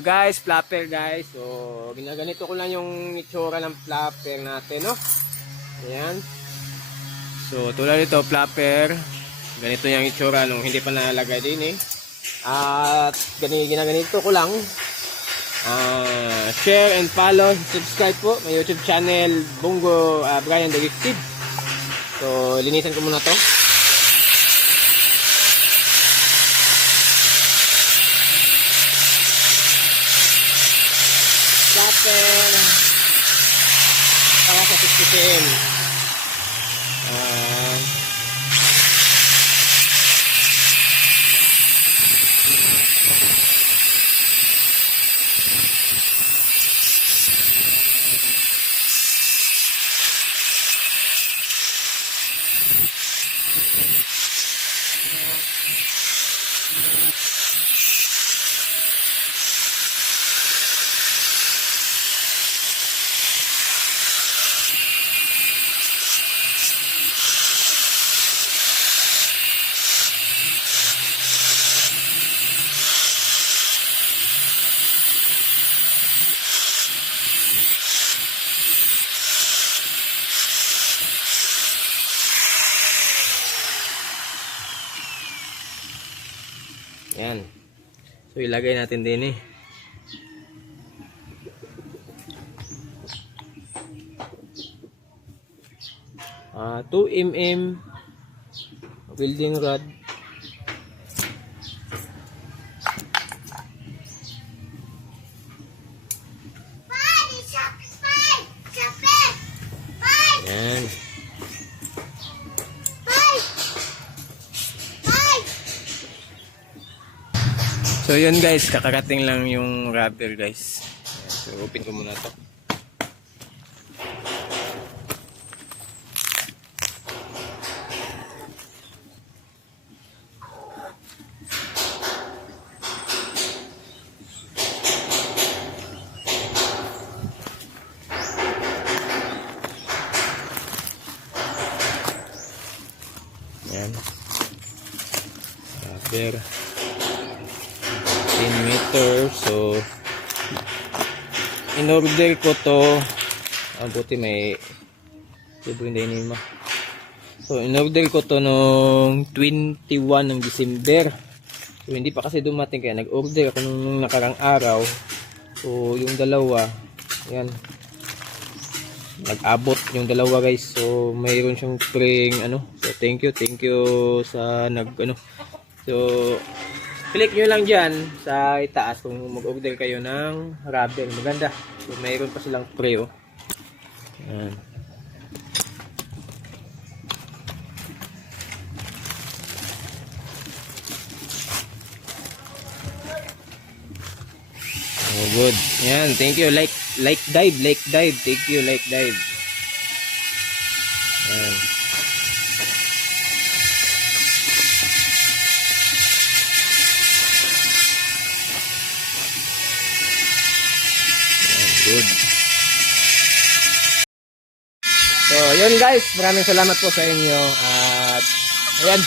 Guys, flapper guys. So, ginaganito ko lang yung itsura ng flapper natin, no? Ayan. So, tulad nito, flapper. Ganito yung itsura nung hindi pa nalagay din eh. At ginaganito ko lang. Share and follow, subscribe po. May YouTube channel, Bongo Brian the Gifted. So, linisan ko muna to. Flapper para sa 60 cm. Yan. So, ilagay natin din eh. Ah, 2 mm welding rod. Yan. So yun guys, kakarating lang yung rubber guys. So open ko muna to. Yan. Rubber. 10 meter. So in-order ko to, buti may libre na yun. So in-order ko to nung 21 ng December. So hindi pa kasi dumating, kaya nag-order ako nung nakarang araw. So yung dalawa, yan, nag-abot yung dalawa guys. So mayroon siyang spring So thank you sa So click nyo lang dyan sa itaas kung mag-order kayo ng rubber. Maganda. So, mayroon pa silang spray. Ayan. Oh, good. Ayan. Thank you. Like dive. Thank you. Like dive. Ayan. Good. So, yun guys. Maraming salamat po sa inyo. At, ayan.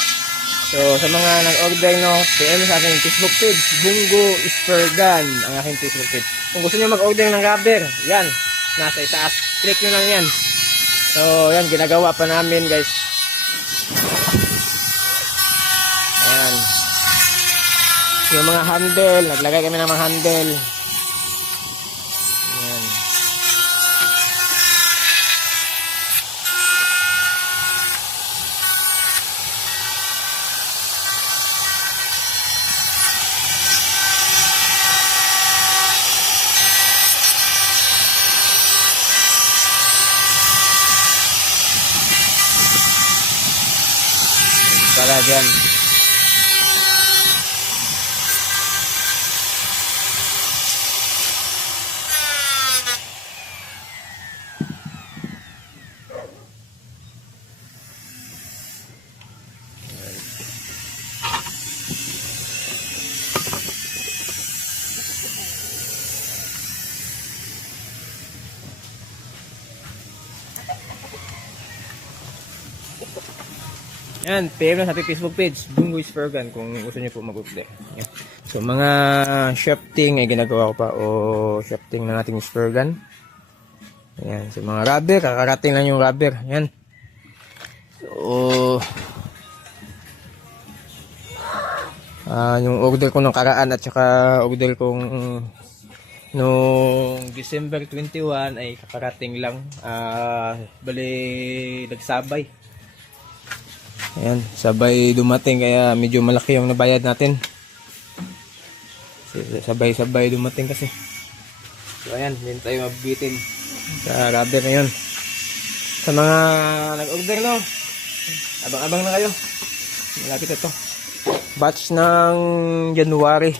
So, sa mga nag-order, PM sa aking Facebook page, Bongo Ispergan, ang aking Facebook page. Kung gusto nyo mag-order ng rubber, yan. Nasa itaas. Click nyo lang yan. So, yan. Ginagawa pa namin guys. Ayan. Yung mga handle. Naglagay kami ng mga handle. Para dyan. Yan, PM lang sa ating Facebook page, Bongo Ispergan, kung gusto niyo po mag-update. So mga shafting ay ginagawa ko pa o shafting ng ating spur gun. Ayan, so mga rubber, kakarating lang yung rubber. Ayan. So yung order ko ng karaan at saka order kong noong December 21 ay kakarating lang. Bali nagsabay. Ayan, sabay dumating kaya medyo malaki yung nabayad natin. Sabay-sabay dumating kasi. So ayan, hindi tayo mabitin sa rubber na yun. Sa mga nag-order no, abang-abang na kayo. Malapit ito. Batch ng January.